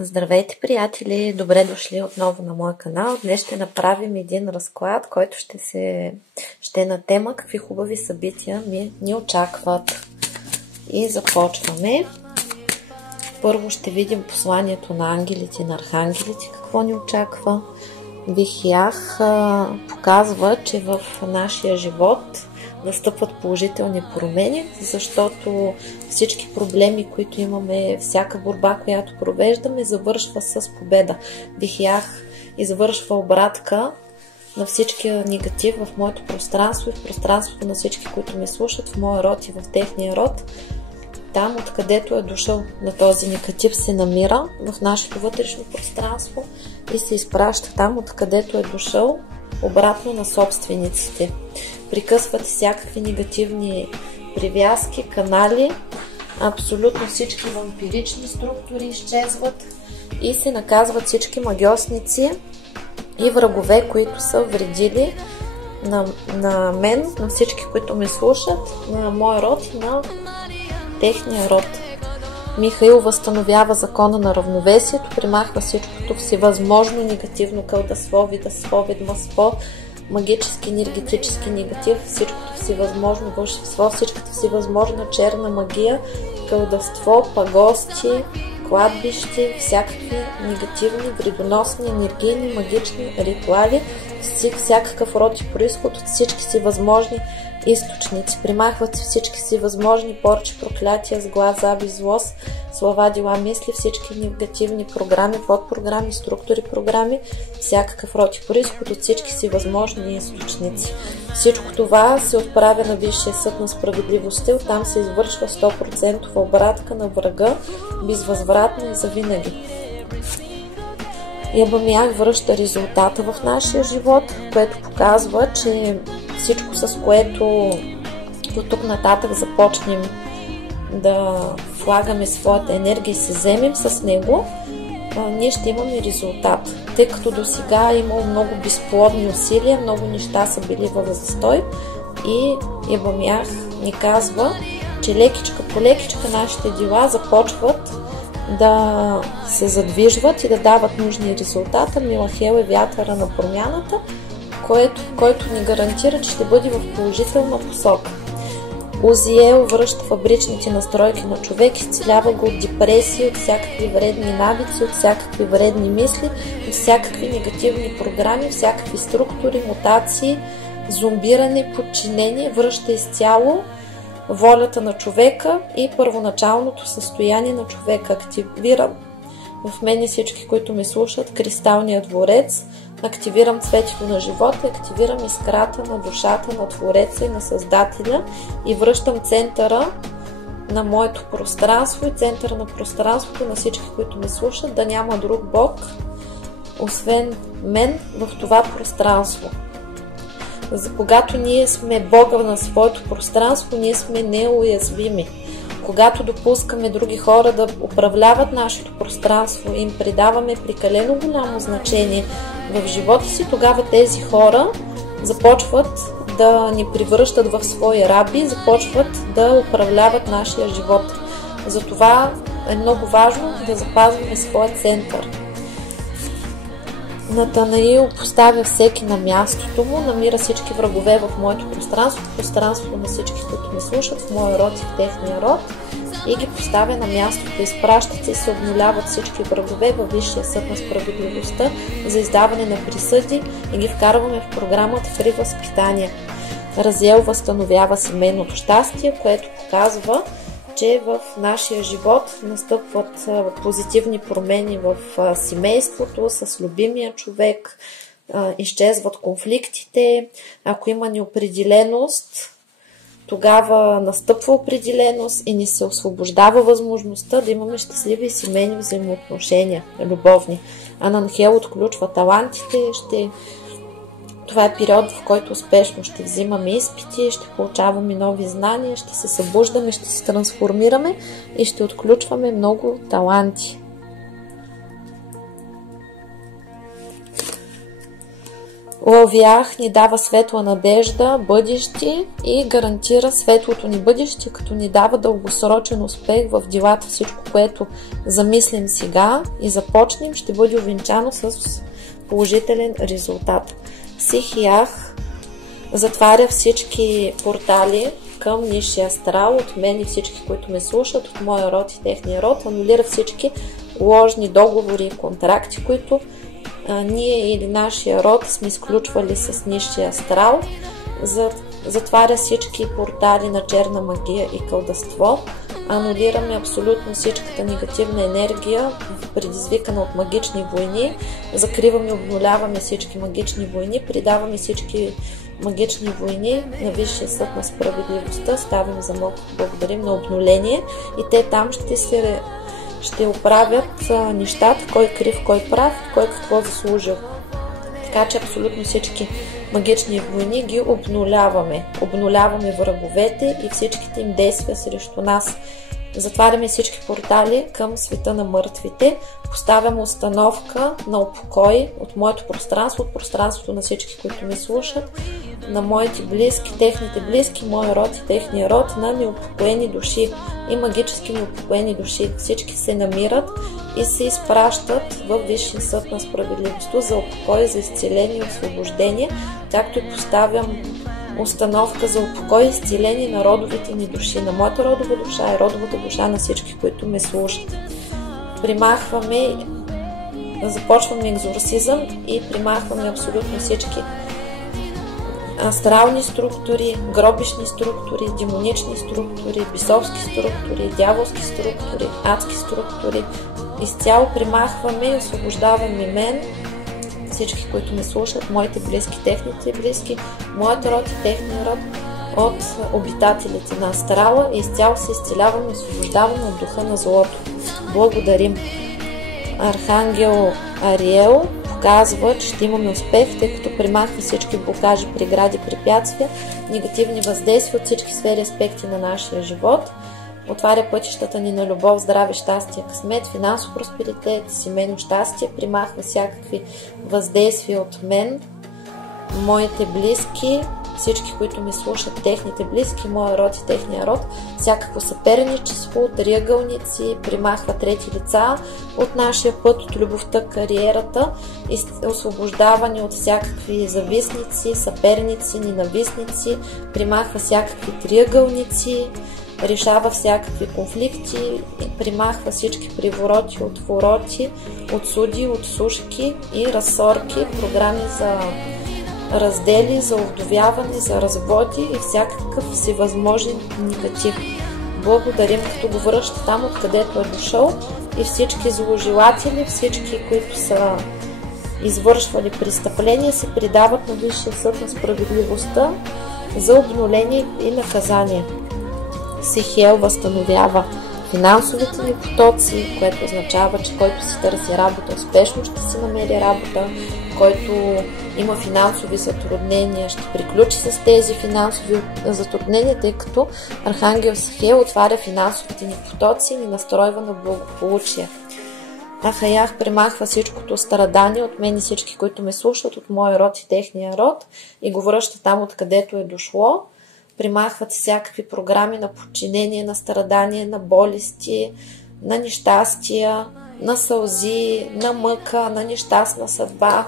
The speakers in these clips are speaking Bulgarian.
Здравейте, приятели! Добре дошли отново на моя канал. Днес ще направим един разклад, който ще е на тема какви хубави събития ни очакват. И започваме. Първо ще видим посланието на ангелите и на архангелите, какво ни очаква. Вихиях показва, че в нашия живот настъпват положителни промени, защото всички проблеми, които имаме, всяка борба, която провеждаме, завършва с победа. Вихиях извършва обратка на всичкия негатив в моето пространство и в пространството на всички, които ме слушат, в моя род и в техния род. Там, откъдето е дошъл на този негатив, се намира в нашето вътрешно пространство и се изпраща там, откъдето е дошъл, обратно на собствениците. Прекъсват всякакви негативни привязки, канали, абсолютно всички вампирични структури изчезват и се наказват всички магиосници и врагове, които са вредили на мен, на всички, които ме слушат, на моя род и на техния род. Михаил възстановява закона на равновесието, примахва всичкото всевъзможно негативно кълдасво, видаство, ведмаство, магически, енергетически негатив, всичкото всевъзможно вълшебство, всичката всевъзможна черна магия, кълдовство, пагости, кладбищи, всякакви негативни, вредоносни, енергийни, магични ритуали, всякакъв род и произход от всички си възможни източници. Примахват всички си възможни порчи, проклятия, сглаз, завист, злост, слова, дела, мисли, всички негативни програми, подпрограми, структури, програми, всякакъв род и произход от всички си възможни източници. Всичко това се отправя на Висшия съд на справедливостта, оттам се извършва 100% обратка на врага, безвъзвратно и завинаги. Ябамях връща резултата в нашия живот, което показва, че всичко, с което от тук нататък започнем да влагаме своята енергия и се вземем с него, ние ще имаме резултат. Тъй като до сега е имало много безплодни усилия, много неща са били в застой и Ябамях ни казва, че лекичка по лекичка нашите дела започват да се задвижват и да дават нужни резултата. Милахел е вятъра на промяната, който ни гарантира, че ще бъде в положителна посока. Узиел връща фабричните настройки на човек, изцелява го от депресия, от всякакви вредни навици, от всякакви вредни мисли, от всякакви негативни програми, всякакви структури, мутации, зомбиране, подчинение, връща изцяло волята на човека и първоначалното състояние на човека. Активирам в мен и всички, които ме слушат, кристалния дворец, активирам цветето на живота, активирам искрата на душата на Твореца и на Създателя и връщам центъра на моето пространство и центъра на пространството на всички, които ме слушат, да няма друг Бог, освен мен в това пространство. За когато ние сме Бога на своето пространство, ние сме неуязвими. Когато допускаме други хора да управляват нашето пространство и им придаваме прекалено голямо значение в живота си, тогава тези хора започват да ни превръщат в свои раби, започват да управляват нашия живот. Затова е много важно да запазваме своя център. Натанаил поставя всеки на мястото му, намира всички врагове в моето пространство, в пространството на всички, които ме слушат, в моя род и в техния род, и ги поставя на мястото, изпращат се и се обнуляват всички врагове във Висшия съд на справедливостта за издаване на присъди и ги вкарваме в програмата при възпитание. Разиел възстановява семейното щастие, което показва, че в нашия живот настъпват позитивни промени в семейството, с любимия човек, изчезват конфликтите. Ако има неопределеност, тогава настъпва определеност и ни се освобождава възможността да имаме щастливи и семейни взаимоотношения, любовни. Ананхел отключва талантите, това е период, в който успешно ще взимаме изпити, ще получаваме нови знания, ще се събуждаме, ще се трансформираме и ще отключваме много таланти. Лъвях ни дава светла надежда, бъдеще и гарантира светлото ни бъдеще, като ни дава дългосрочен успех в делата. Всичко, което замислим сега и започнем, ще бъде увенчано с положителен резултат. Сихиях затваря всички портали към нисшия астрал, от мен и всички, които ме слушат, от моя род и техния род, анулира всички ложни договори и контракти, които ние или нашия род сме изключвали с нисшия астрал, затваря всички портали на черна магия и кълдъство, анулираме абсолютно всичката негативна енергия, предизвикана от магични войни, закриваме и обнуляваме всички магични войни, придаваме всички магични войни на Висшия съд на справедливостта, ставим залог, благодарим на обнуление и те там ще оправят нещата, кой крив, кой прав, кой какво заслужил. Така че абсолютно всички магични войни ги обнуляваме. Обнуляваме враговете и всичките им действия срещу нас. Затваряме всички портали към света на мъртвите. Поставям установка на упокой от моето пространство, от пространството на всички, които ми слушат, на моите близки, техните близки, моя род и техния род, на неупокоени души и магически неупокоени души. Всички се намират и се изпращат в Висшия съд на справедливостта за упокой, за изцеление и освобождение, както и поставям установка за упокой и изцеление на родовите ни души, на моята родова душа и родовата душа на всички, които ме слушат. Започваме екзорсизъм и примахваме абсолютно всички астрални структури, гробишни структури, демонични структури, бесовски структури, дяволски структури, адски структури. Изцяло примахваме и освобождаваме мен, всички, които ме слушат, моите близки, техните близки, моят род и техния род от обитателите на астрала и изцяло се изцеляваме и освобождаваме от духа на злото. Благодарим. Архангел Ариел показва, че ще имаме успех, тъй като примахва всички блокажи, прегради, препятствия, негативни въздействия от всички сфери аспекти на нашия живот. Отваря пътищата ни на любов, здраве, щастие, късмет, финансов просперитет, семейно щастие, примахва всякакви въздействия от мен, моите близки, всички, които ми слушат, техните близки, моя род и техния род, всякакво съперничество, триъгълници, примахва трети лица от нашия път, от любовта, кариерата и освобождаване от всякакви завистници, съперници, ненавистници, примахва всякакви триъгълници, решава всякакви конфликти, примахва всички привороти, отвороти, отсуди, отсушки и разсорки, програми за раздели, за овдовяване, за разводи и всякакъв всевъзможен негатив. Благодарим, като го връща там, откъдето е дошъл и всички зложелатели, всички, които са извършвали престъпления, се предават на Висшия съд на справедливостта за обнуление и наказание. Сихиел възстановява финансовите ни потоци, което означава, че който си търси работа, успешно ще си намери работа, който има финансови затруднения, ще приключи с тези финансови затруднения, тъй като Архангел Сихиел отваря финансовите ни потоци и ни настройва на благополучие. Ахаях примахва всичкото страдание от мен и всички, които ме слушат, от моя род и техния род и го връща там, откъдето е дошло. Примахват всякакви програми на подчинение, на страдание, на болести, на нещастия, на сълзи, на мъка, на нещастна съдба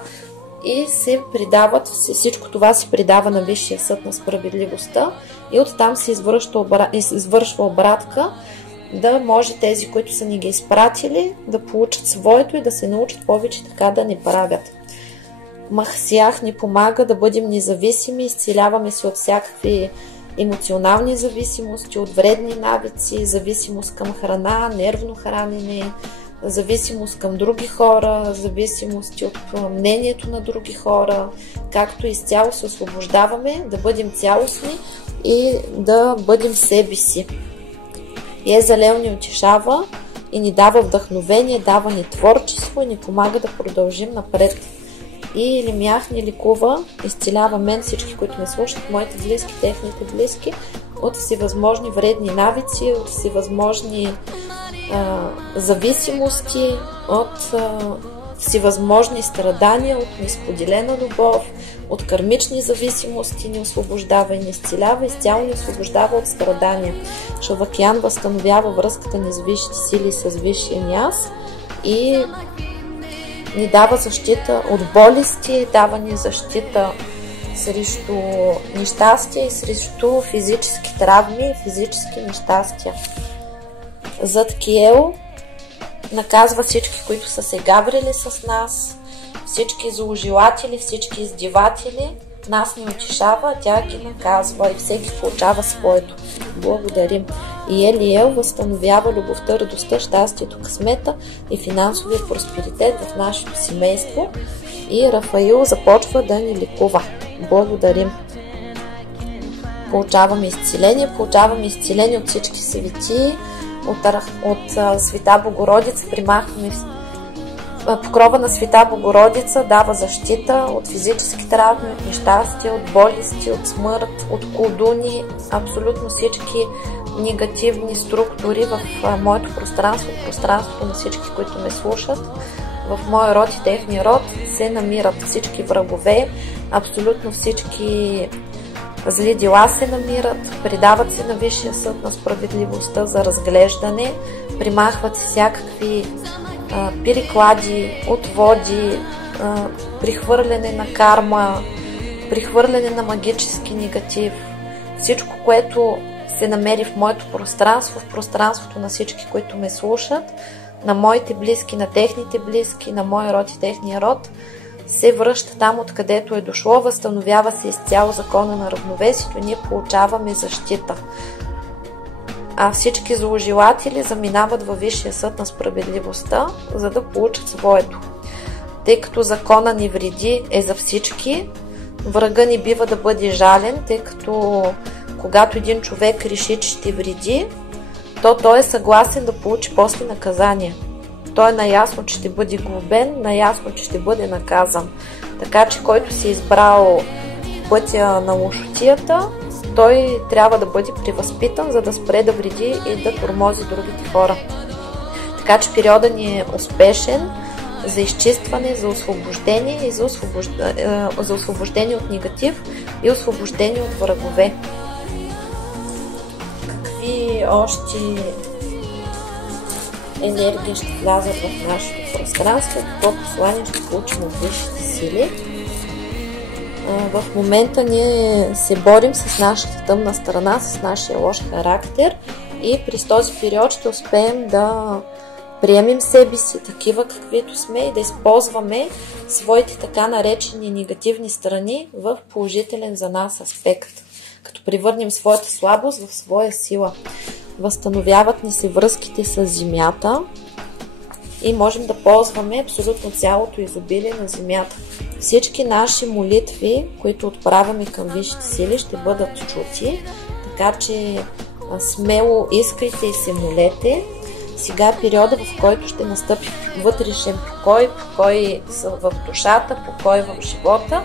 и се придават, всичко това се придава на Висшия съд на справедливостта и оттам се извършва обратка, да може тези, които са ни ги изпратили, да получат своето и да се научат повече така да не правят. Махсиях ни помага да бъдем независими, изцеляваме се от всякакви емоционални зависимости, от вредни навици, зависимост към храна, нервно хранене, зависимост към други хора, зависимости от мнението на други хора, както изцяло се освобождаваме да бъдем цялостни и да бъдем себе си. Езалел ни утешава и ни дава вдъхновение, дава ни творчество и ни помага да продължим напред. И Лимях ни лекува, изцелява мен, всички, които ме слушат, моите близки, техните близки, от всевъзможни вредни навици, от всевъзможни зависимости, от всевъзможни страдания, от несподелена любов, от кармични зависимости, ни освобождава и ни изцелява, изцяло ни освобождава от страдания. Шавакиян възстановява връзката ни с висшите сили и с висшия ни аз и ни дава защита от болести, дава ни защита срещу нещастия и срещу физически травми и физически нещастия. Задкиел наказва всички, които са се гаврили с нас, всички зложелатели, всички издеватели, нас ни утешава, тя ги наказва и всеки получава своето. Благодарим. И Елиел възстановява любовта, радостта, щастието, късмета и финансовия просперитет в нашето семейство. И Рафаил започва да ни лекува. Благодарим. Получаваме изцеление от всички светии, от Света Богородица, примахваме покрова на Света Богородица, дава защита от физически травми, от нещастия, от болести, от смърт, от колдуни, абсолютно всички негативни структури в моето пространство, пространството на всички, които ме слушат. В моя род и техния род се намират всички врагове, абсолютно всички зли дела се намират, предават се на Висшия съд на справедливостта за разглеждане, примахват се всякакви переклади, отводи, прихвърляне на карма, прихвърляне на магически негатив. Всичко, което се намери в моето пространство, в пространството на всички, които ме слушат, на моите близки, на техните близки, на моя род и техния род, се връща там, откъдето е дошло, възстановява се изцяло закона на равновесието и ние получаваме защита. А всички зложелатели заминават във Висшия съд на справедливостта, за да получат своето. Тъй като закона ни вреди е за всички, врага ни бива да бъде жален, тъй като когато един човек реши, че ще вреди, то той е съгласен да получи после наказание. Той е наясно, че ще бъде глобен, наясно, че ще бъде наказан. Така че който си избрал пътя на лошотията, той трябва да бъде превъзпитан, за да спре да вреди и да тормози другите хора. Така че периода ни е успешен за изчистване, за освобождение и за освобождение от негатив и освобождение от врагове. Какви още енергии ще влязат в нашето пространство, какво послание ще получим от висшите сили. В момента ние се борим с нашата тъмна страна, с нашия лош характер и през този период ще успеем да приемем себе си такива каквито сме и да използваме своите така наречени негативни страни в положителен за нас аспект, като превърнем своята слабост в своя сила. Възстановяват ни се връзките с Земята и можем да ползваме абсолютно цялото изобилие на Земята. Всички наши молитви, които отправяме към висшите сили, ще бъдат чути, така че смело искайте и се молете. Сега е периода, в който ще настъпи вътрешен покой в душата, покой в живота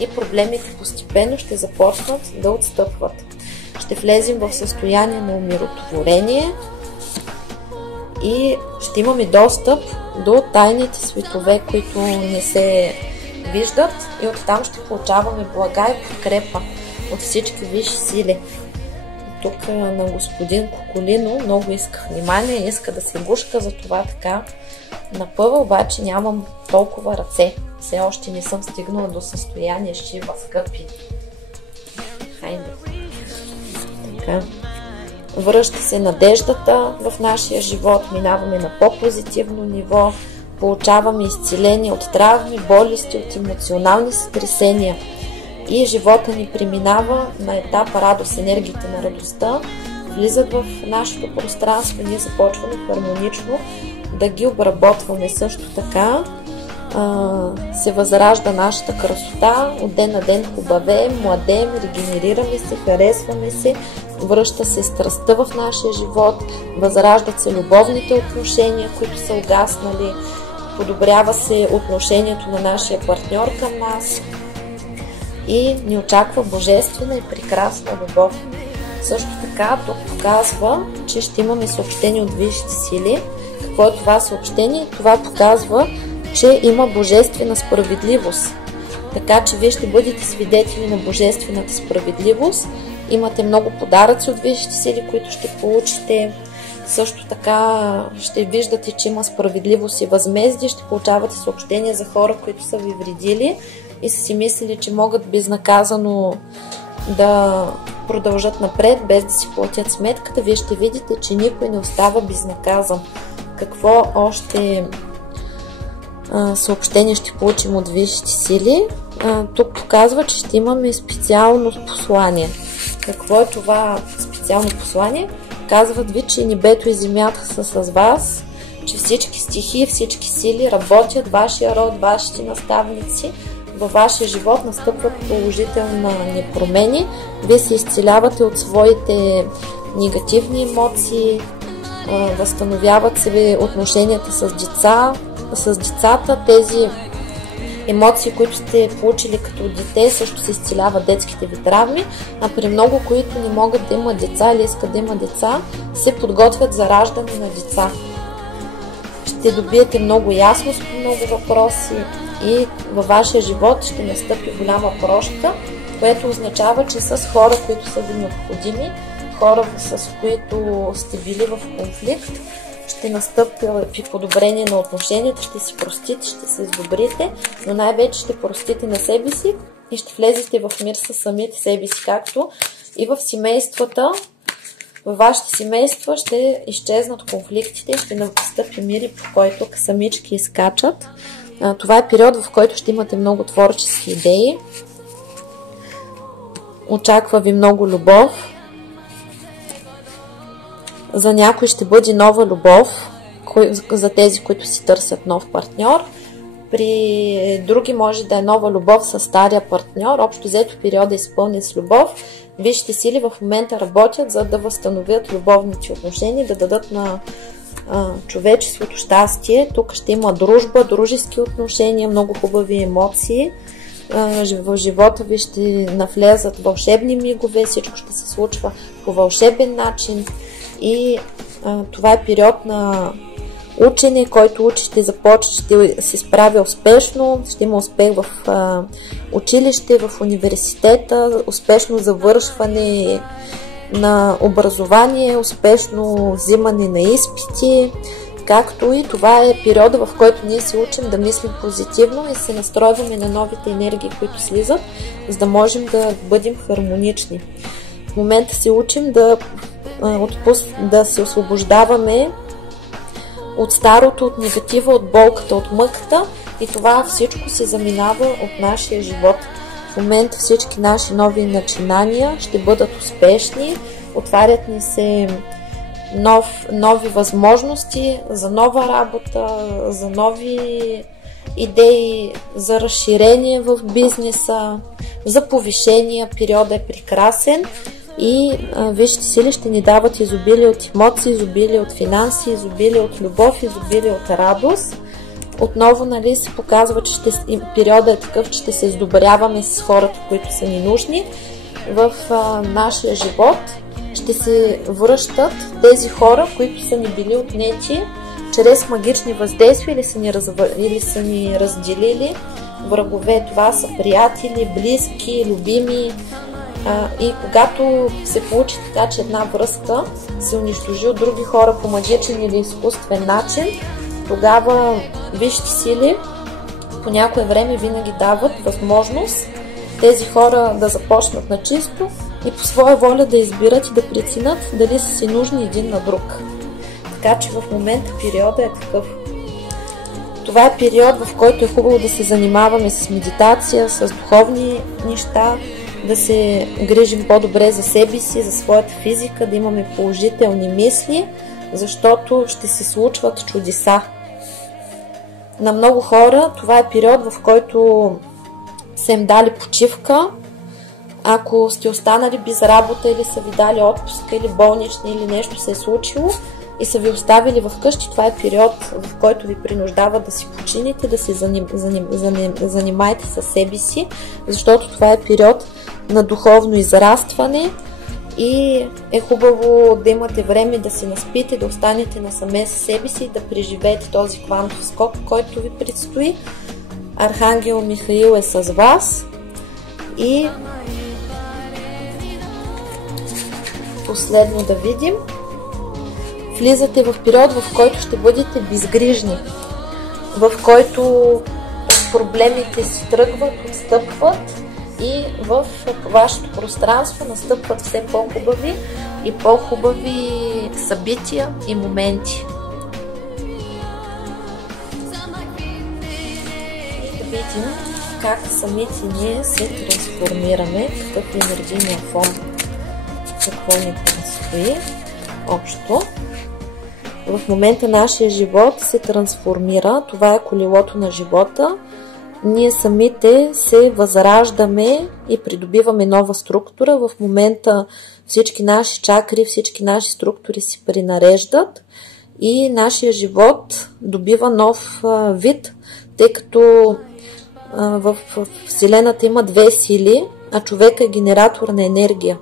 и проблемите постепенно ще започнат да отстъпват. Ще влезем в състояние на умиротворение и ще имаме достъп до тайните светове, които не се виждат и оттам ще получаваме блага и подкрепа от всички висши сили. Тук на господин Коколино много исках внимание, иска да се гушка, за това така напъва, обаче нямам толкова ръце. Все още не съм стигнала до състояние Шива, скъпи. Хайде. Така. Връща се надеждата в нашия живот, минаваме на по-позитивно ниво, получаваме изцеление от травми, болести, от емоционални сътресения и живота ни преминава на етап радост, енергиите на радостта влизат в нашето пространство, ние започваме хармонично да ги обработваме. Също така се възражда нашата красота, от ден на ден хубавеем, младеем, регенерираме се, харесваме се, връща се страстта в нашия живот, възраждат се любовните отношения, които са угаснали, подобрява се отношението на нашия партньор към нас и ни очаква божествена и прекрасна любов. Също така тук показва, че ще имаме съобщение от висшите сили. Какво е това съобщение? Това показва, че има божествена справедливост. Така че вие ще бъдете свидетели на божествената справедливост. Имате много подаръци от висшите сили, които ще получите. Също така ще виждате, че има справедливост и възмездие. Ще получавате съобщения за хора, които са ви вредили и са си мислили, че могат безнаказано да продължат напред, без да си платят сметката. Вие ще видите, че никой не остава безнаказан. Какво още съобщение ще получим от висшите сили? Тук показва, че ще имаме специално послание. Какво е това специално послание? Казват ви, че небето и земята са с вас, че всички стихии, всички сили работят, вашия род, вашите наставници, във вашия живот настъпват положителни промени. Вие се изцелявате от своите негативни емоции, възстановяват се отношенията с децата, тези емоции, които сте получили като дете, също се изцеляват детските ви травми, а при много, които не могат да имат деца или искат да имат деца, се подготвят за раждане на деца. Ще добиете много ясност по много въпроси и във вашия живот ще настъпи голяма прошка, което означава, че с хора, които са ви необходими, хора, с които сте били в конфликт, ще настъпи подобрение на отношенията, ще си простите, ще се издобрите, но най-вече ще простите на себе си и ще влезете в мир със самите себе си, както и в семействата. Във вашите семейства ще изчезнат конфликтите, ще настъпи мир и по който самички изкачат. Това е период, в който ще имате много творчески идеи. Очаква ви много любов. За някой ще бъде нова любов, за тези, които си търсят нов партньор. При други може да е нова любов с стария партньор. Общо взето периода е изпълнен с любов. Висшите сили в момента работят, за да възстановят любовните отношения, да дадат на човечеството щастие. Тук ще има дружба, дружески отношения, много хубави емоции. В живота ви ще навлезат вълшебни мигове, всичко ще се случва по вълшебен начин. И това е период на учене, който учите започне, ще се справя успешно, ще има успех в училище, в университета, успешно завършване на образование, успешно взимане на изпити, както и това е периода, в който ние се учим да мислим позитивно и се настройваме на новите енергии, които слизат, за да можем да бъдем хармонични. В момента се учим да се освобождаваме от старото, от негатива, от болката, от мъката и това всичко се заминава от нашия живот. В момента всички наши нови начинания ще бъдат успешни, отварят ни се нови възможности за нова работа, за нови идеи, за разширение в бизнеса, за повишение. Периодът е прекрасен и висшите сили ще ни дават изобилие от емоции, изобилие от финанси, изобилие от любов, изобилие от радост. Отново се показва, че периодът е такъв, че ще се издобряваме с хората, които са ни нужни в нашия живот. Ще се връщат тези хора, които са ни били отнети чрез магични въздействия или са ни разделили врагове. Това са приятели, близки, любими. И когато се получи така, че една връзка се унищожи от други хора по магичен или изкуствен начин, тогава висшите сили по някое време винаги дават възможност тези хора да започнат на чисто и по своя воля да избират и да преценят дали са си нужни един на друг. Така че в момента периода е такъв. Това е период, в който е хубаво да се занимаваме с медитация, с духовни неща, да се грижим по-добре за себе си, за своята физика, да имаме положителни мисли, защото ще се случват чудеса. На много хора това е период, в който са им дали почивка. Ако сте останали без работа или са ви дали отпуска или болнични или нещо се е случило и са ви оставили вкъщи, това е период, в който ви принуждава да си почините, да се занимаете със себе си, защото това е период на духовно израстване и е хубаво да имате време да се наспите, да останете насаме със себе си и да преживеете този квантов скок, който ви предстои. Архангел Михаил е с вас и последно да видим. Влизате в период, в който ще бъдете безгрижни, в който проблемите си тръгват, отстъпват и в вашето пространство настъпват все по-хубави и по-хубави събития и моменти. И да видим как самите ние се трансформираме, какъв е енергийния фон, какво ни предстои общо. В момента нашия живот се трансформира, това е колелото на живота. Ние самите се възраждаме и придобиваме нова структура. В момента всички наши чакри, всички наши структури се пренареждат и нашия живот добива нов вид, тъй като в Вселената има две сили, а човек е генератор на енергия.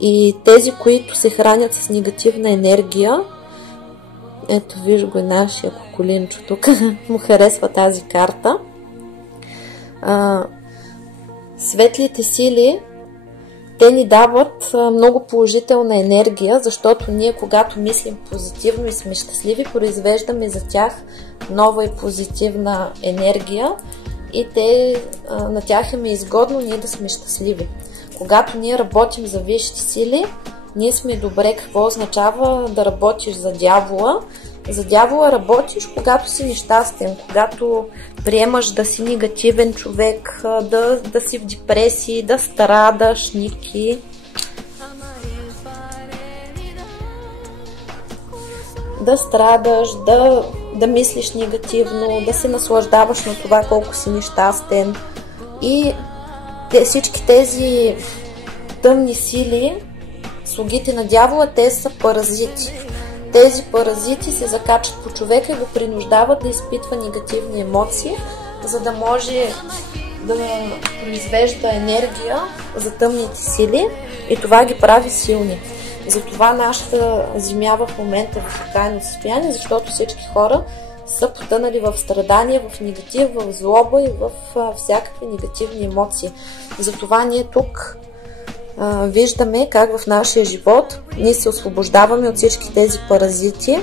И тези, които се хранят с негативна енергия, ето виж го и нашия коколинчо тук, му харесва тази карта. Светлите сили, те ни дават много положителна енергия, защото ние, когато мислим позитивно и сме щастливи, произвеждаме за тях нова и позитивна енергия и на тях им е изгодно ние да сме щастливи. Когато ние работим за висшите сили, ние сме добре. Какво означава да работиш за дявола? За дявола работиш, когато си нещастен, когато приемаш да си негативен човек, да си в депресии, да страдаш, ники. Да страдаш, да мислиш негативно, да се наслаждаваш на това колко си нещастен. И всички тези тъмни сили, слугите на дявола, те са паразити. Тези паразити се закачат по човека и го принуждават да изпитва негативни емоции, за да може да произвежда енергия за тъмните сили и това ги прави силни. Затова нашата земя в момента е в окаяно състояние, защото всички хора са потънали в страдания, в негатив, в злоба и в всякакви негативни емоции. Затова ние тук виждаме как в нашия живот ние се освобождаваме от всички тези паразити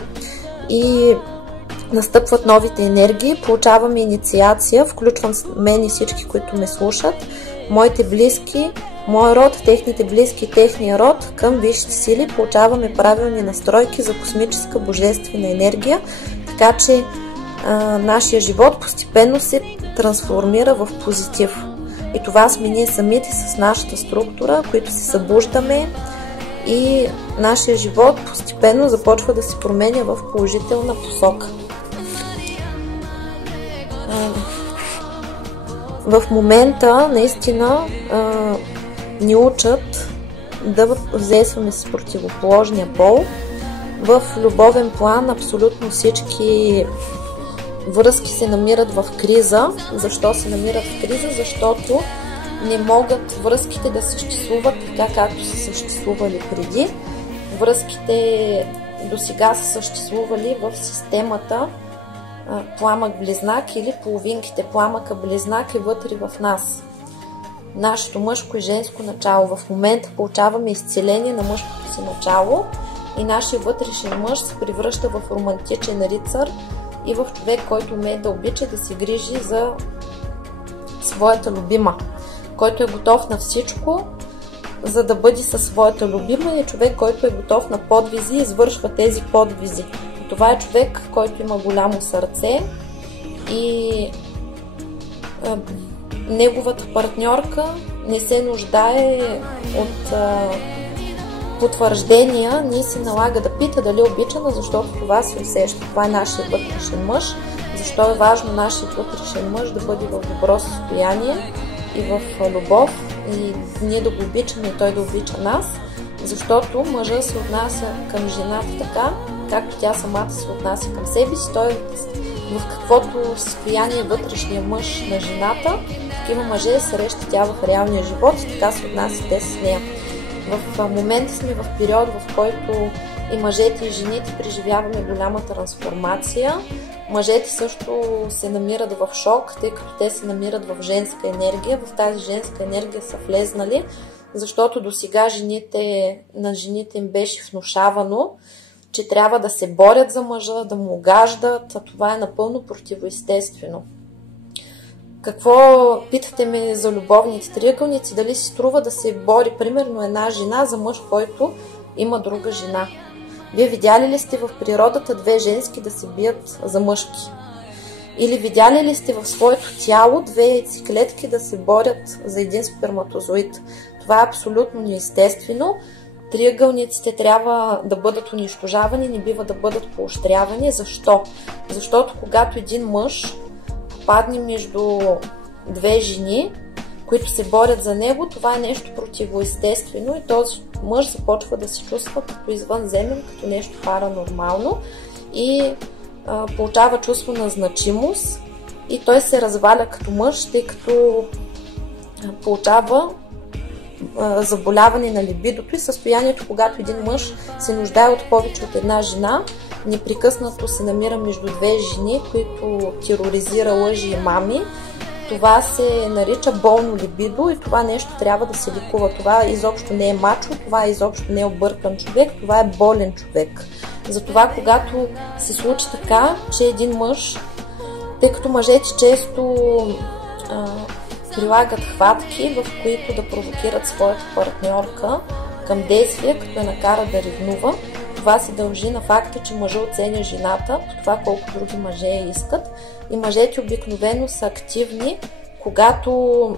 и настъпват новите енергии, получаваме инициация, включвам мен и всички, които ме слушат, моите близки, моя род, техните близки, техния род към висшите сили, получаваме правилни настройки за космическа божествена енергия, така че нашия живот постепенно се трансформира в позитив. И това сме ние самите с нашата структура, които се събуждаме и нашия живот постепенно започва да се променя в положителна посока. В момента наистина ни учат да взаимстваме с противоположния пол. В любовен план абсолютно всички връзки се намират в криза. Защо се намират в криза? Защото не могат връзките да съществуват така, както са съществували преди. Връзките досега са съществували в системата пламък-близнак или половинките. Пламъка-близнак е вътре в нас. Нашето мъжко и женско начало. В момента получаваме изцеление на мъжкото си начало и нашия вътрешен мъж се превръща в романтичен рицар и в човек, който умее да обича, да се грижи за своята любима, който е готов на всичко, за да бъде със своята любима, и е човек, който е готов на подвизи и извършва тези подвизи. Това е човек, който има голямо сърце и неговата партньорка не се нуждае от потвърждения, ни се налага да пита дали е обичана, защото това се усеща. Това е нашия вътрешен мъж. защо е важно нашия вътрешен мъж да бъде в добро състояние и в любов и ние да го обичаме и той да обича нас, защото мъжът се отнася към жената така, както тя самата се отнася към себе си. Той в каквото състояние вътрешния мъж на жената, такива мъже среща тя в реалния живот и така се отнася те с нея. В момента сме в период, в който и мъжете и жените преживяваме голяма трансформация. Мъжете също се намират в шок, тъй като те се намират в женска енергия. В тази женска енергия са влезнали, защото досега на жените им беше внушавано, че трябва да се борят за мъжа, да му угаждат, а това е напълно противоестествено. Какво питате ме за любовните триъгълници? Дали си струва да се бори, примерно, една жена за мъж, който има друга жена? Вие видяли ли сте в природата две женски да се бият за мъжки? Или видяли ли сте в своето тяло две яйцеклетки да се борят за един сперматозоид? Това е абсолютно неестествено. Триъгълниците трябва да бъдат унищожавани, не бива да бъдат поощрявани. Защо? Защото когато един мъж падне между две жени, които се борят за него, това е нещо противоестествено и този мъж започва да се чувства като извънземен, като нещо паранормално и получава чувство на значимост и той се разваля като мъж, тъй като получава заболяване на либидото и състоянието, когато един мъж се нуждае от повече от една жена, непрекъснато се намира между две жени, които тероризира, лъжи и мами. Това се нарича болно либидо и това нещо трябва да се лекува. Това изобщо не е мачо, това изобщо не е объркан човек, това е болен човек. Затова, когато се случи така, че един мъж, тъй като мъжете често прилагат хватки, в които да провокират своята партньорка към действия, като я накара да ревнува, това се дължи на факта, че мъжът оценя жената по това колко други мъже я искат и мъжете обикновено са активни, когато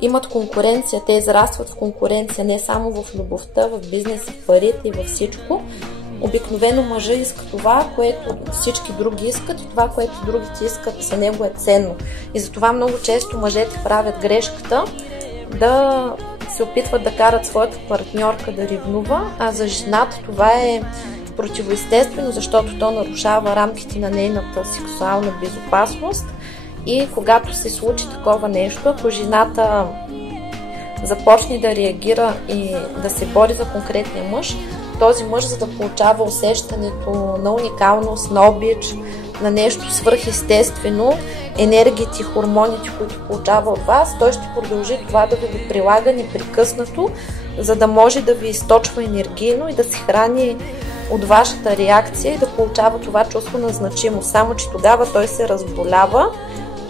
имат конкуренция, те израстват в конкуренция не само в любовта, в бизнеса, в парите и във всичко. Обикновено мъжа иска това, което всички други искат и това, което другите искат за него е ценно. И затова много често мъжете правят грешката да се опитват да карат своята партньорка да ревнува, а за жената това е противоестествено, защото то нарушава рамките на нейната сексуална безопасност и когато се случи такова нещо, ако жената започне да реагира и да се бори за конкретния мъж, този мъж, за да получава усещането на уникалност, на обич, на нещо свръхестествено, енергиите и хормоните, които получава от вас, той ще продължи това да ви го прилага непрекъснато, за да може да ви източва енергийно и да се храни от вашата реакция и да получава това чувство на значимост. Само че тогава той се разболява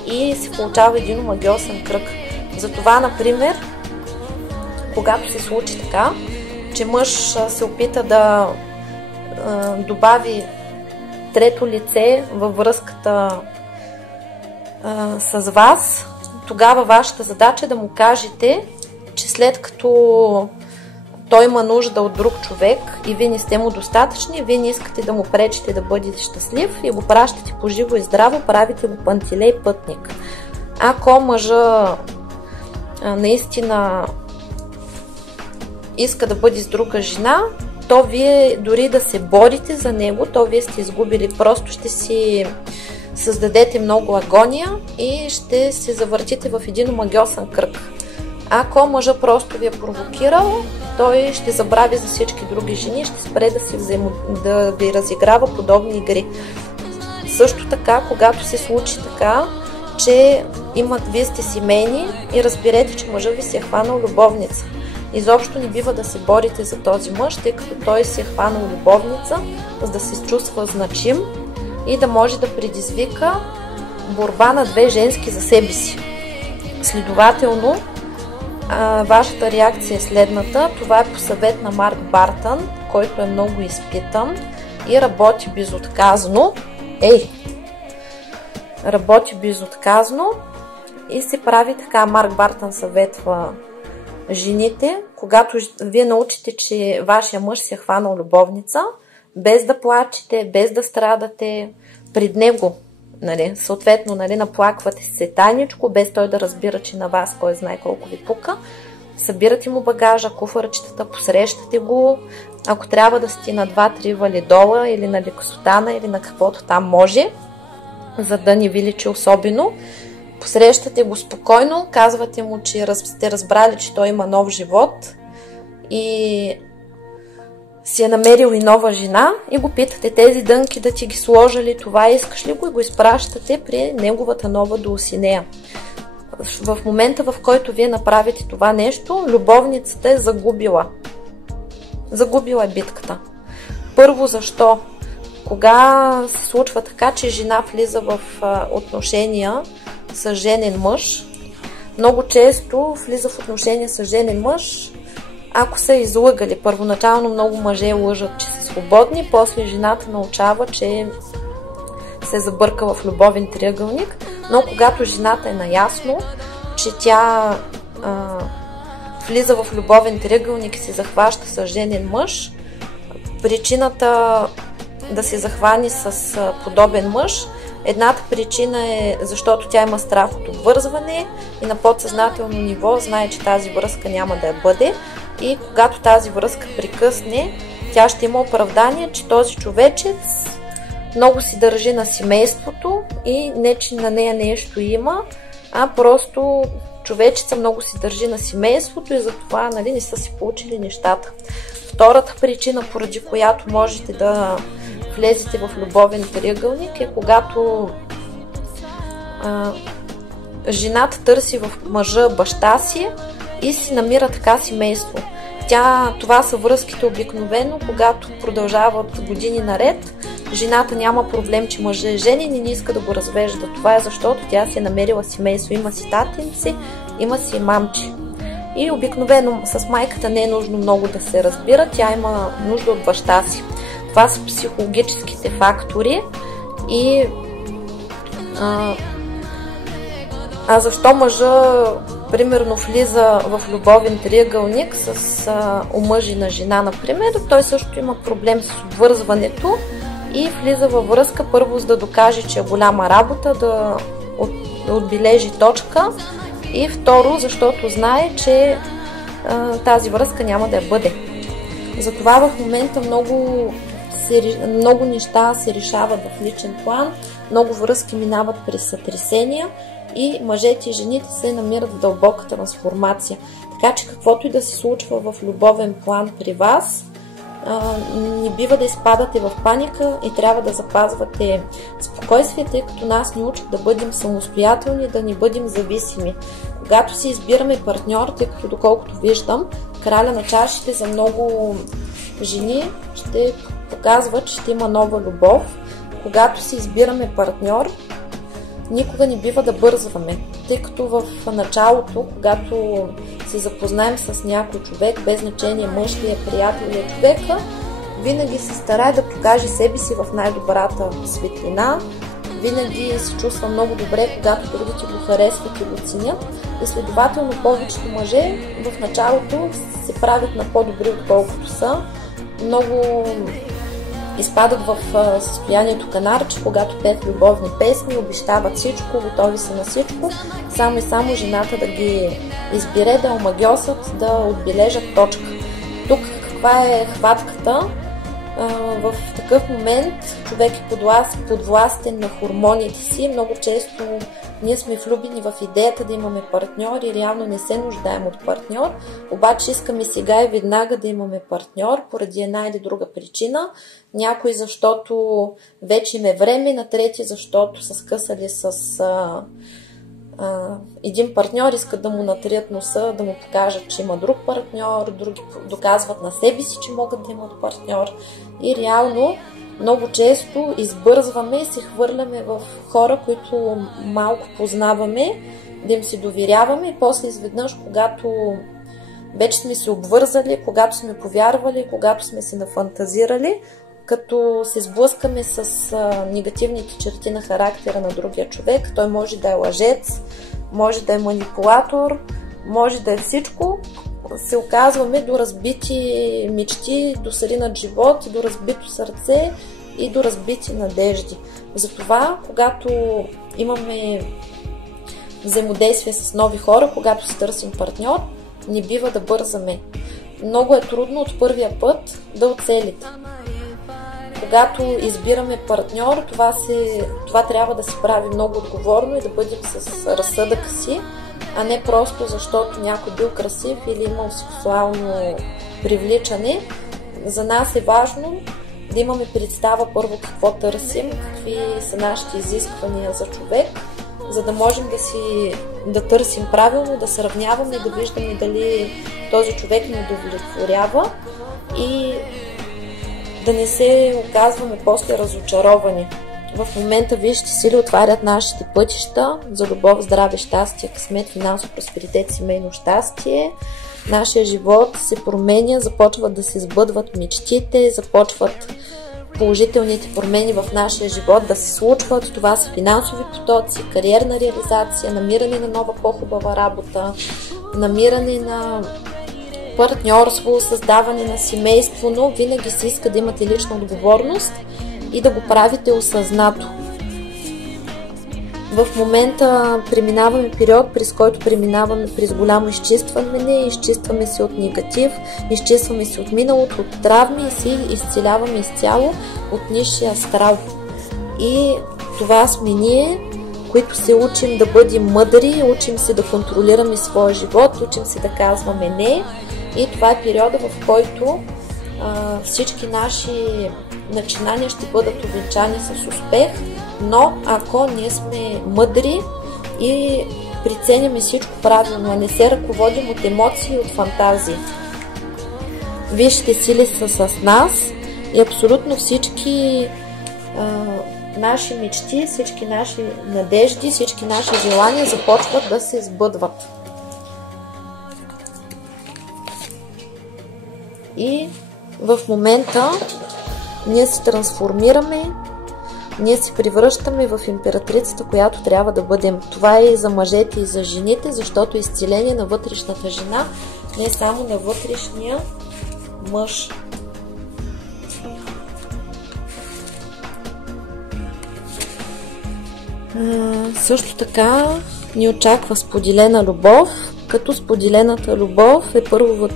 и се получава един омагьосан кръг. Затова, например, когато се случи така, че мъж се опита да добави трето лице във връзката с вас, тогава вашата задача е да му кажете, че след като той има нужда от друг човек и вие не сте му достатъчни, вие не искате да му пречите да бъдете щастлив и го пращате по живо и здраво, правите го пантелей пътник. Ако мъжа наистина иска да бъде с друга жена, то вие дори да се борите за него, то вие сте изгубили, просто ще си създадете много агония и ще се завъртите в един омагьосан кръг. Ако мъжа просто ви е провокирал, той ще забрави за всички други жени и ще спре да ви разиграва подобни игри. Също така, когато се случи така, че вие сте семейни и разберете, че мъжът ви се е хванал любовница. Изобщо не бива да се борите за този мъж, тъй като той се е хванал любовница, за да се чувства значим и да може да предизвика борба на две женски за себе си. Следователно, вашата реакция е следната. Това е по съвет на Марк Бартън, който е много изпитан и работи безотказно. Работи безотказно и се прави така. Марк Бартън съветва жените, когато вие научите, че вашия мъж се е хванал любовница, без да плачете, без да страдате, пред него. Нали, съответно, нали, наплаквате се тайничко, без той да разбира, че на вас кой знае колко ви пука. Събирате му багажа, куфарчетата, посрещате го. Ако трябва да сте на 2-3 валидола или на лексотана или на каквото там може, за да не ви личи особено, посрещате го спокойно, казвате му, че сте разбрали, че той има нов живот и си е намерил и нова жена и го питате тези дънки да ти ги сложили, това искаш ли го, и го изпращате при неговата нова доусинея. В момента, в който вие направите това нещо, любовницата е загубила. Загубила е битката. Първо, защо? Кога се случва така, че жена влиза в отношения с женен мъж, много често влиза в отношения с женен мъж, ако са излъгали. Първоначално много мъже лъжат, че са свободни, после жената научава, че се забърка в любовен триъгълник, но когато жената е наясно, че тя влиза в любовен триъгълник и се захваща с женен мъж, причината да се захвани с подобен мъж, едната причина е защото тя има страх от обвързване и на подсъзнателно ниво знае, че тази връзка няма да я бъде, и когато тази връзка прекъсне, тя ще има оправдание, че този човечец много си държи на семейството и не, че на нея нещо има, а просто човечеца много си държи на семейството и затова, нали, не са си получили нещата. Втората причина, поради която можете да влезете в любовен триъгълник, е когато жената търси в мъжа баща си и си намира така семейство. Това са връзките обикновено, когато продължават години наред. Жената няма проблем, че мъжът е женен и не иска да го развежда. Това е защото тя си е намерила семейство. Има си татинци, има си мамчи. И обикновено с майката не е нужно много да се разбира, тя има нужда от баща си. Това са психологическите фактори. И защо мъжа примерно влиза в любовен триъгълник с омъжена жена, например, той също има проблем с обвързването и влиза във връзка първо за да докаже, че е голяма работа, да отбележи точка, и второ, защото знае, че тази връзка няма да я бъде. Затова в момента много неща се решават в личен план, много връзки минават през сътресения и мъжете и жените се намират в дълбоката трансформация. Така че каквото и да се случва в любовен план при вас, не бива да изпадате в паника и трябва да запазвате спокойствие, тъй като нас ни учат да бъдем самостоятелни, да не бъдем зависими. Когато си избираме партньор, тъй като доколкото виждам, краля на чашите за много жени ще показва, че ще има нова любов. Когато си избираме партньор, никога не бива да бързваме, тъй като в началото, когато се запознаем с някой човек, без значение мъж ли е, приятел ли е човека, винаги се старае да покаже себе си в най-добрата светлина, винаги се чувства много добре, когато другите го харесват и го ценят, и следователно повечето мъже в началото се правят на по-добри, отколкото са. Много изпадат в състоянието канарче, когато пеят любовни песни, обещават всичко, готови са на всичко, само и само жената да ги избере, да омагьосат, да отбележат точка. Тук каква е хватката? В такъв момент човек е подвластен на хормоните си. Много често ние сме влюбени в идеята да имаме партньор и реално не се нуждаем от партньор, обаче искаме сега и веднага да имаме партньор поради една или друга причина. Някой защото вече им е време, на трети защото са скъсали с един партньор, искат да му натрият носа, да му покажат, че има друг партньор, други доказват на себе си, че могат да имат партньор. И реално много често избързваме и се хвърляме в хора, които малко познаваме, да им се доверяваме, и после изведнъж, когато вече сме се обвързали, когато сме повярвали, когато сме се нафантазирали, като се сблъскаме с негативните черти на характера на другия човек, той може да е лъжец, може да е манипулатор, може да е всичко, се оказваме до разбити мечти, до сринат живот, до разбито сърце и до разбити надежди. Затова, когато имаме взаимодействие с нови хора, когато си търсим партньор, не бива да бързаме. Много е трудно от първия път да оцелите. Когато избираме партньор, това трябва да се прави много отговорно и да бъдем с разсъдъка си, а не просто защото някой бил красив или имал сексуално привличане. За нас е важно да имаме представа първо какво търсим, какви са нашите изисквания за човек, за да можем да търсим правилно, да сравняваме и да виждаме дали този човек ни удовлетворява и да не се оказваме после разочаровани. В момента висшите сили отварят нашите пътища за любов, здраве, щастие, късмет, финансов просперитет, семейно щастие. Нашия живот се променя, започват да се сбъдват мечтите, започват положителните промени в нашия живот да се случват. Това са финансови потоци, кариерна реализация, намиране на нова по-хубава работа, намиране на партньорство, създаване на семейство, но винаги се иска да имате лична отговорност и да го правите осъзнато. В момента преминаваме период, през който преминаваме през голямо изчистване, изчистваме се от негатив, изчистваме се от миналото, от травми и се изцеляваме изцяло от нисшия астрал. И това сме ние, които се учим да бъдем мъдри, учим се да контролираме своя живот, учим се да казваме не. И това е периода, в който всички наши начинания ще бъдат увенчани с успех, но ако ние сме мъдри и преценяме всичко правилно, а не се ръководим от емоции и от фантазии. Висшите сили са с нас и абсолютно всички наши мечти, всички наши надежди, всички наши желания започват да се сбъдват. И в момента ние се трансформираме, ние се превръщаме в императрицата, която трябва да бъдем. Това е и за мъжете, и за жените, защото изцеление на вътрешната жена, не само на вътрешния мъж. Също така ни очаква споделена любов, като споделената любов е първо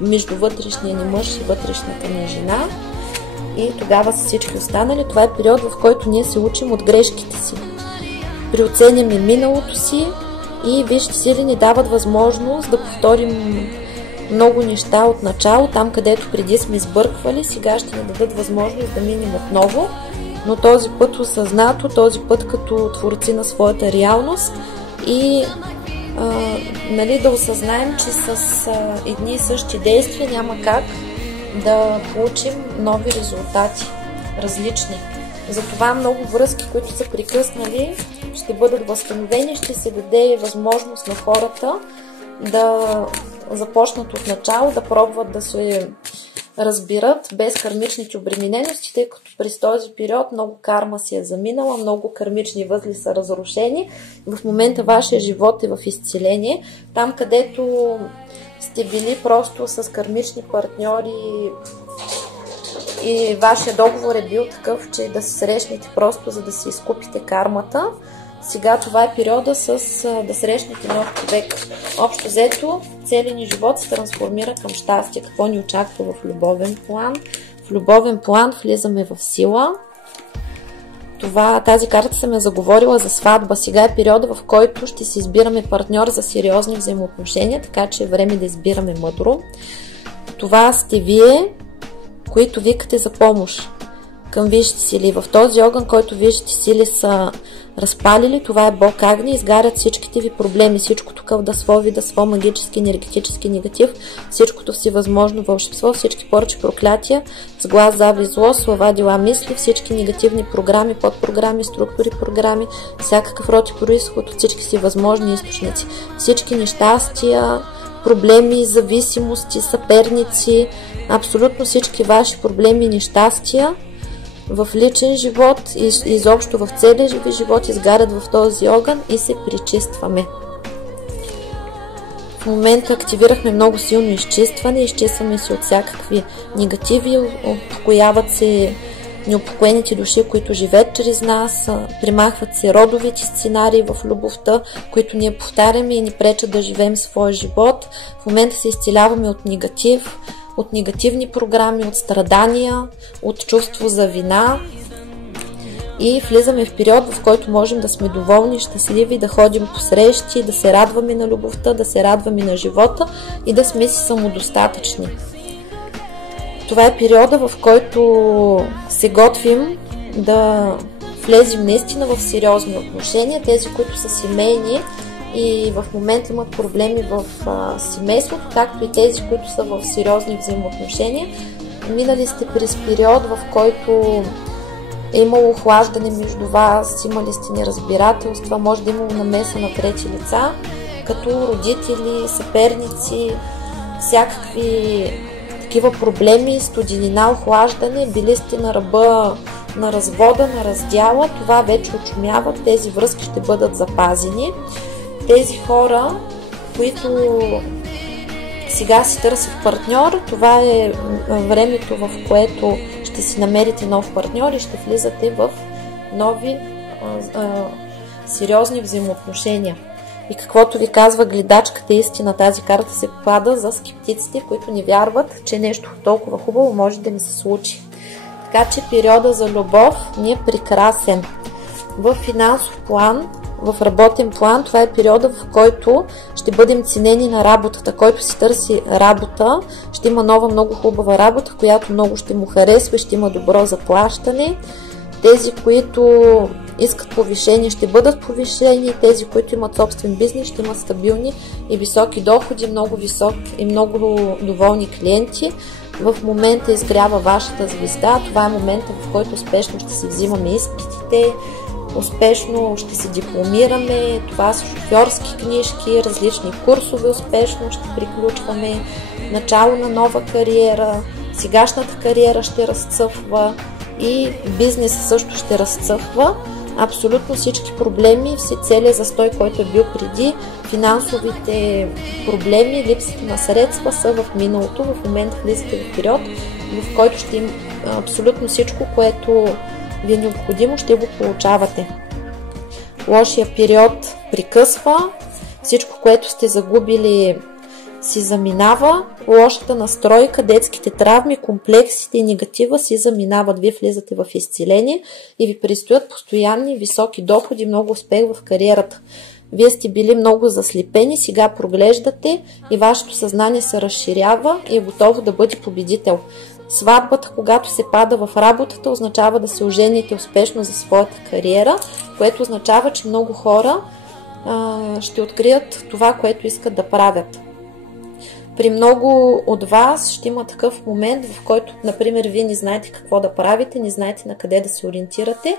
между вътрешния ни мъж и вътрешната ни жена и тогава са всички останали. Това е период, в който ние се учим от грешките си. Преоценяме миналото си и висшите сили ни дават възможност да повторим много неща от начало, там където преди сме сбърквали, сега ще ни дадат възможност да минем отново, но този път осъзнато, този път като творци на своята реалност и да осъзнаем, че с едни и същи действия няма как да получим нови резултати, различни. Затова много връзки, които са прекъснали, ще бъдат възстановени, ще се даде възможност на хората да започнат от начало, да пробват да се разбират без кармичните обременености, тъй като през този период много карма си е заминала, много кармични възли са разрушени. В момента вашия живот е в изцеление. Там, където сте били просто с кармични партньори и вашия договор е бил такъв, че да се срещнете просто за да си изкупите кармата, сега това е периода да срещнете нов човек. Общо взето, целият ни живот се трансформира към щастие. Какво ни очаква в любовен план? В любовен план влизаме в сила. Тази карта съм я заговорила за сватба. Сега е периода, в който ще си избираме партньор за сериозни взаимоотношения, така че е време да избираме мъдро. Това сте вие, които викате за помощ към висшите сили. В този огън, който висшите сили са разпалили, това е Бог Агни, изгарят всичките ви проблеми, всичкото кълдасво, видасво, магически, енергетически негатив, всичкото всевъзможно вълшебство, всички порчи, проклятия, с глас, завист, зло, слова, дела, мисли, всички негативни програми, подпрограми, структури, програми, всякакъв род и произход от всички си възможни източници, всички нещастия, проблеми, зависимости, съперници, абсолютно всички ваши проблеми и нещастия в личен живот и изобщо в целия ви живот изгарят в този огън и се пречистваме. В момента активирахме много силно изчистване, изчистваме се от всякакви негативи, успокояват се неупокоените души, които живеят чрез нас, примахват се родовите сценарии в любовта, които ние повтаряме и ни пречат да живеем своя живот. В момента се изцеляваме от негатив, от негативни програми, от страдания, от чувство за вина и влизаме в период, в който можем да сме доволни, щастливи, да ходим по срещи, да се радваме на любовта, да се радваме на живота и да сме си самодостатъчни. Това е периода, в който се готвим да влезем наистина в сериозни отношения, тези, които са семейни и в момента имат проблеми в семейството, както и тези, които са в сериозни взаимоотношения. Минали сте през период, в който е имало охлаждане между вас, имали сте неразбирателства, може да е имало намеса на трети лица, като родители, съперници, всякакви такива проблеми, студенина, охлаждане, били сте на ръба на развода, на раздяла, това вече очумява, тези връзки ще бъдат запазени. Тези хора, които сега си търсят партньор, това е времето, в което ще си намерите нов партньор и ще влизате в нови сериозни взаимоотношения. И каквото ви казва гледачката истина, тази карта се попада за скептиците, които не вярват, че нещо толкова хубаво може да ни се случи. Така че периода за любов ни е прекрасен. В финансов план, в работен план, това е периода, в който ще бъдем ценени на работата. Който си търси работа, ще има нова много хубава работа, която много ще му харесва и ще има добро заплащане. Тези, които искат повишение, ще бъдат повишени. Тези, които имат собствен бизнес, ще имат стабилни и високи доходи, много високи и много доволни клиенти. В момента изгрява вашата звезда. Това е момента, в който успешно ще си взимаме изпитите, успешно ще се дипломираме. Това са шофьорски книжки, различни курсове успешно ще приключваме. Начало на нова кариера, сегашната кариера ще разцъфва и бизнес също ще разцъфва. Абсолютно всички проблеми, целият застой, който е бил преди, финансовите проблеми, липсата на средства са в миналото. В момента влизате в период, в който ще има абсолютно всичко, което ви е необходимо, ще го получавате. Лошия период прекъсва, всичко, което сте загубили, си заминава, лошата настройка, детските травми, комплексите и негатива си заминават. Вие влизате в изцеление и ви предстоят постоянни високи доходи, много успех в кариерата. Вие сте били много заслепени, сега проглеждате и вашето съзнание се разширява и е готово да бъде победител. Сватбата, когато се пада в работата, означава да се ожените успешно за своята кариера, което означава, че много хора ще открият това, което искат да правят. При много от вас ще има такъв момент, в който, например, вие не знаете какво да правите, не знаете на къде да се ориентирате.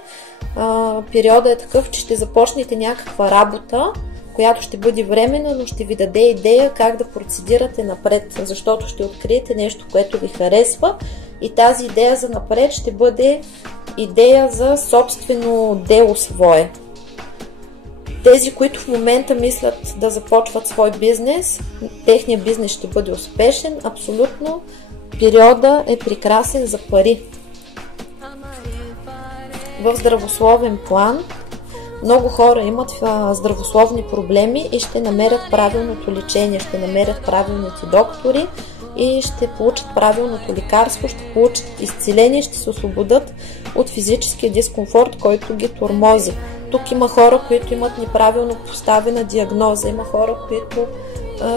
Периодът е такъв, че ще започнете някаква работа, която ще бъде временна, но ще ви даде идея как да процедирате напред, защото ще откриете нещо, което ви харесва и тази идея за напред ще бъде идея за собствено дело свое. Тези, които в момента мислят да започват свой бизнес, техният бизнес ще бъде успешен, абсолютно. Периода е прекрасен за пари. В здравословен план много хора имат здравословни проблеми и ще намерят правилното лечение, ще намерят правилните доктори и ще получат правилното лекарство, ще получат изцеление, ще се освободят от физическия дискомфорт, който ги тормози. Тук има хора, които имат неправилно поставена диагноза, има хора, които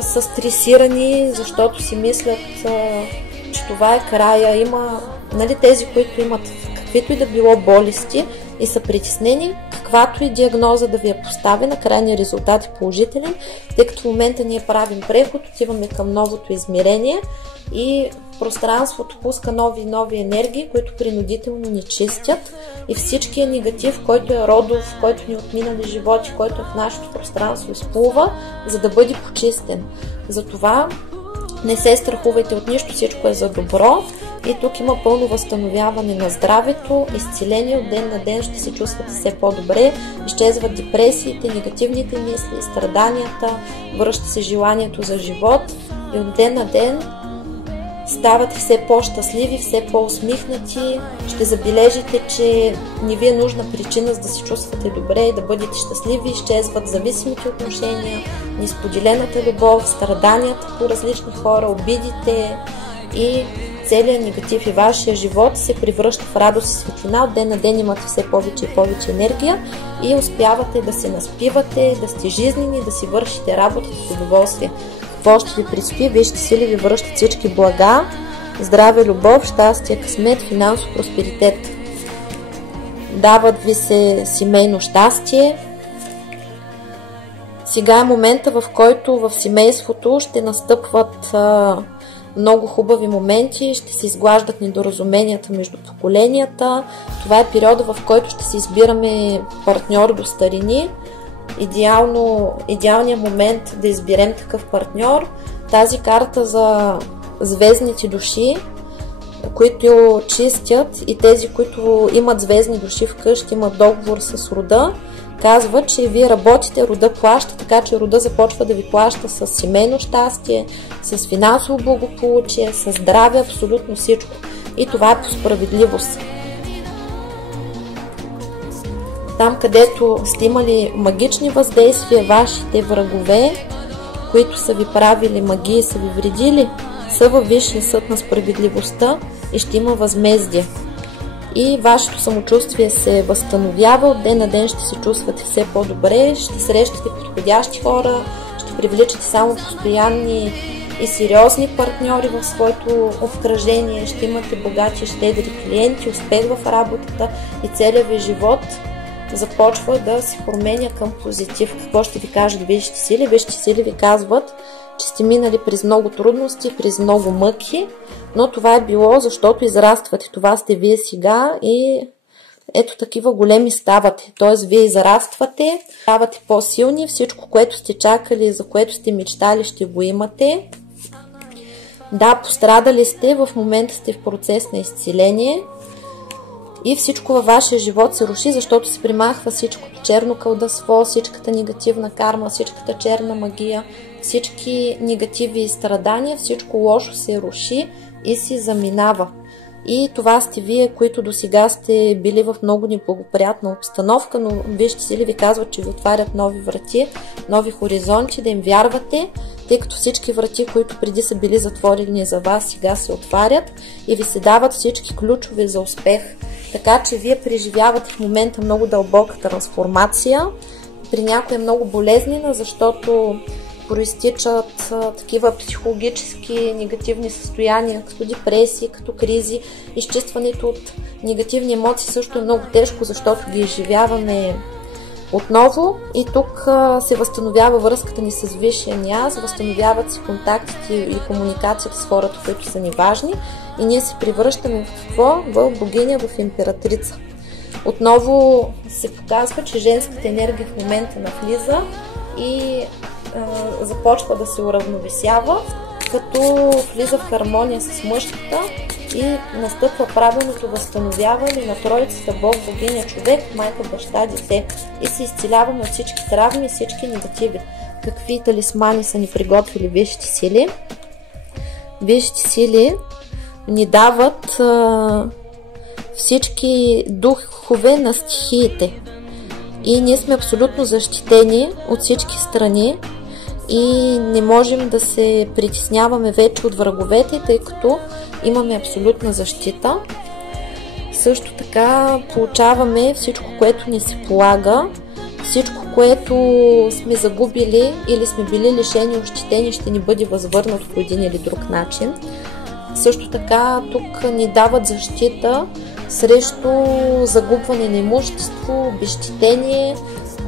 са стресирани, защото си мислят, че това е края. Има тези, които имат каквито и да било болести и са притеснени, каквато и диагноза да ви е поставена, крайният резултат е положителен, тъй като в момента ние правим преход, отиваме към новото измерение и пространството пуска нови енергии, които принудително ни чистят и всичкият негатив, който е родов, който ни отминали животи, който е в нашето пространство изплува, за да бъде почистен. Затова не се страхувайте от нищо, всичко е за добро и тук има пълно възстановяване на здравето, изцеление, от ден на ден ще се чувствате все по-добре, изчезват депресиите, негативните мисли, страданията, връща се желанието за живот и от ден на ден ставате все по-щастливи, все по-усмихнати. Ще забележите, че не ви е нужна причина за да се чувствате добре и да бъдете щастливи. Изчезват зависимите отношения, несподелената любов, страданията по различни хора, обидите и целият негатив и вашия живот се превръща в радост и светлина. От ден на ден имате все повече и повече енергия и успявате да се наспивате, да сте жизнени, да си вършите работата с удоволствие. Какво ще ви предстои? Вижте сили ви връщат всички блага, здраве, любов, щастие, късмет, финансов просперитет. Дават ви се семейно щастие. Сега е момента, в който в семейството ще настъпват много хубави моменти, ще се изглаждат недоразуменията между поколенията. Това е периода, в който ще се избираме партньор до старини. Идеалният момент да изберем такъв партньор. Тази карта за звездните души, които чистят, и тези, които имат звездни души вкъщи, имат договор с рода, казва, че вие работите, рода плаща, така че рода започва да ви плаща с семейно щастие, с финансово благополучие, с здраве, абсолютно всичко. И това е по справедливост. Там, където сте имали магични въздействия, вашите врагове, които са ви правили магии, са ви вредили, са във Висшия съд на справедливостта и ще има възмездие. И вашето самочувствие се възстановява, от ден на ден ще се чувствате все по-добре, ще срещате подходящи хора, ще привличате само постоянни и сериозни партньори в своето обкръжение, ще имате богати и щедри клиенти, успех в работата и целият ви живот започва да се променя към позитив. Какво ще ви кажат висшите сили? Висшите сили ви казват, че сте минали през много трудности, през много мъки, но това е било, защото израствате. Това сте вие сега и ето такива големи ставате. Т.е. вие израствате, ставате по-силни, всичко, което сте чакали, за което сте мечтали, ще го имате. Да, пострадали сте, в момента сте в процес на изцеление и всичко във вашия живот се руши, защото се примахва всичкото черно кълдасво, всичката негативна карма, всичката черна магия, всички негативи и страдания, всичко лошо се руши и си заминава. И това сте вие, които до сега сте били в много неблагоприятна обстановка, но вижте сили ви казват, че ви отварят нови врати, нови хоризонти, да им вярвате, тъй като всички врати, които преди са били затворени за вас, сега се отварят и ви се дават всички ключове за успех. Така че вие преживявате в момента много дълбока трансформация. При някой е много болезнена, защото проистичат такива психологически негативни състояния, като депресии, като кризи. Изчистването от негативни емоции също е много тежко, защото ги изживяваме отново и тук се възстановява връзката ни с висшия ни аз, възстановяват се контактите и комуникацията с хората, които са ни важни и ние се превръщаме в какво? В богиня, в императрица. Отново се показва, че женската енергия в момента навлиза и започва да се уравновесява, като влиза в хармония с мъжката и настъпва правилното възстановяване на троицата Бог, богиня, човек, майка, баща, дете и се изцеляваме от всички травми и всички негативи. Какви талисмани са ни приготвили висшите сили? Висшите сили ни дават всички духове на стихиите и ние сме абсолютно защитени от всички страни и не можем да се притесняваме вече от враговете, тъй като имаме абсолютна защита. Също така получаваме всичко, което ни се полага, всичко, което сме загубили или сме били лишени, ощетени, ще ни бъде възвърнато по един или друг начин. Също така тук ни дават защита срещу загубване на имущество, обезщетение.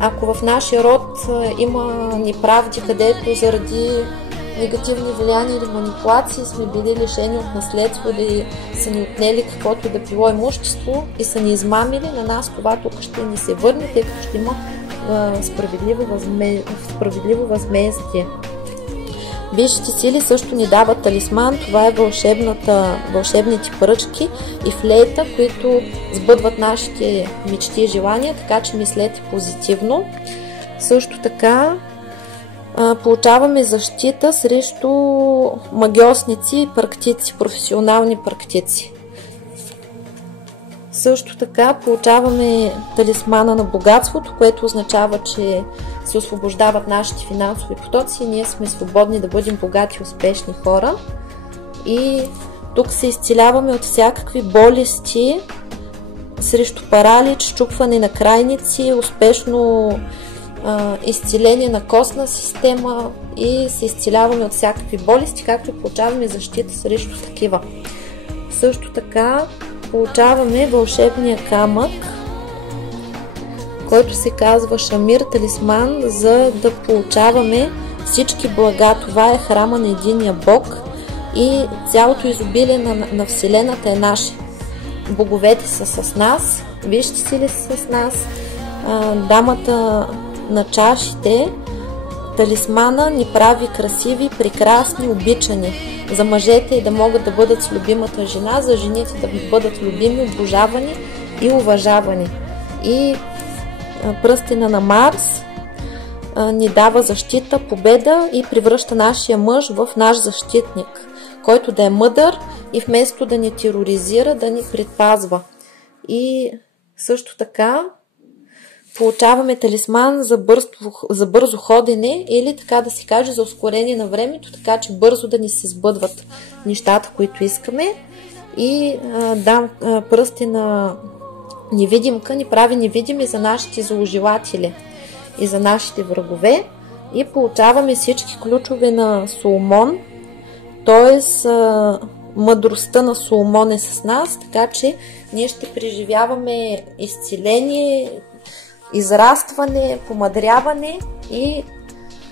Ако в нашия род има неправди, където заради негативни влияния или манипулации сме били лишени от наследство или са ни отнели каквото и да било имущество и са ни измамили, на нас това тук ще ни се върне, тъй като ще има справедливо възмездие. Висшите сили също ни дават талисман, това е вълшебните пръчки и флейта, които сбъдват нашите мечти и желания, така че мислете позитивно. Също така получаваме защита срещу магиосници и практици, професионални практици. Също така получаваме талисмана на богатството, което означава, че се освобождават нашите финансови потоци и ние сме свободни да бъдем богати и успешни хора. И тук се изцеляваме от всякакви болести, срещу паралич, счупване на крайници, успешно изцеление на костна система и се изцеляваме от всякакви болести, както получаваме защита срещу такива. Също така получаваме вълшебния камък, който се казва Шамир талисман, за да получаваме всички блага. Това е храма на единия Бог и цялото изобилие на Вселената е наше. Боговете са с нас, висшите сили са с нас, дамата на чашите, талисмана ни прави красиви, прекрасни, обичани. За мъжете да могат да бъдат с любимата жена, за жените да бъдат любими, обожавани и уважавани. И пръстена на Марс ни дава защита, победа и превръща нашия мъж в наш защитник, който да е мъдър и вместо да ни тероризира, да ни предпазва. И също така получаваме талисман за бързо ходене или така да се каже за ускорение на времето, така че бързо да ни се сбъдват нещата, които искаме. И пръстена невидимка ни прави невидими за нашите зложелатели и за нашите врагове. И получаваме всички ключове на Соломон, т.е. мъдростта на Соломон е с нас, така че ние ще преживяваме изцеление, израстване, помъдряване и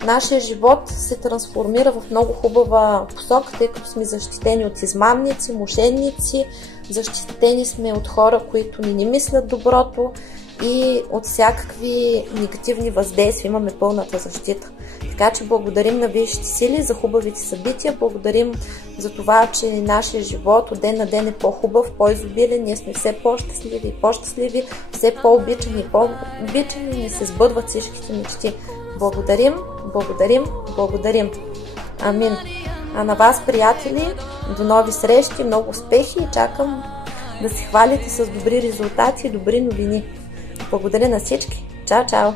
нашия живот се трансформира в много хубава посока, тъй като сме защитени от измамници, мошенници, защитени сме от хора, които ни не мислят доброто и от всякакви негативни въздействия имаме пълната защита. Така че благодарим на висшите сили за хубавите събития, благодарим за това, че нашия живот от ден на ден е по-хубав, по-изобилен, ние сме все по-щастливи и по-щастливи, все по-обичани и по-обичани и ни се сбъдват всичките мечти. Благодарим, благодарим, благодарим. Амин. А на вас, приятели, до нови срещи, много успехи и чакам да се хвалите с добри резултати и добри новини. Благодаря на всички. Чао, чао!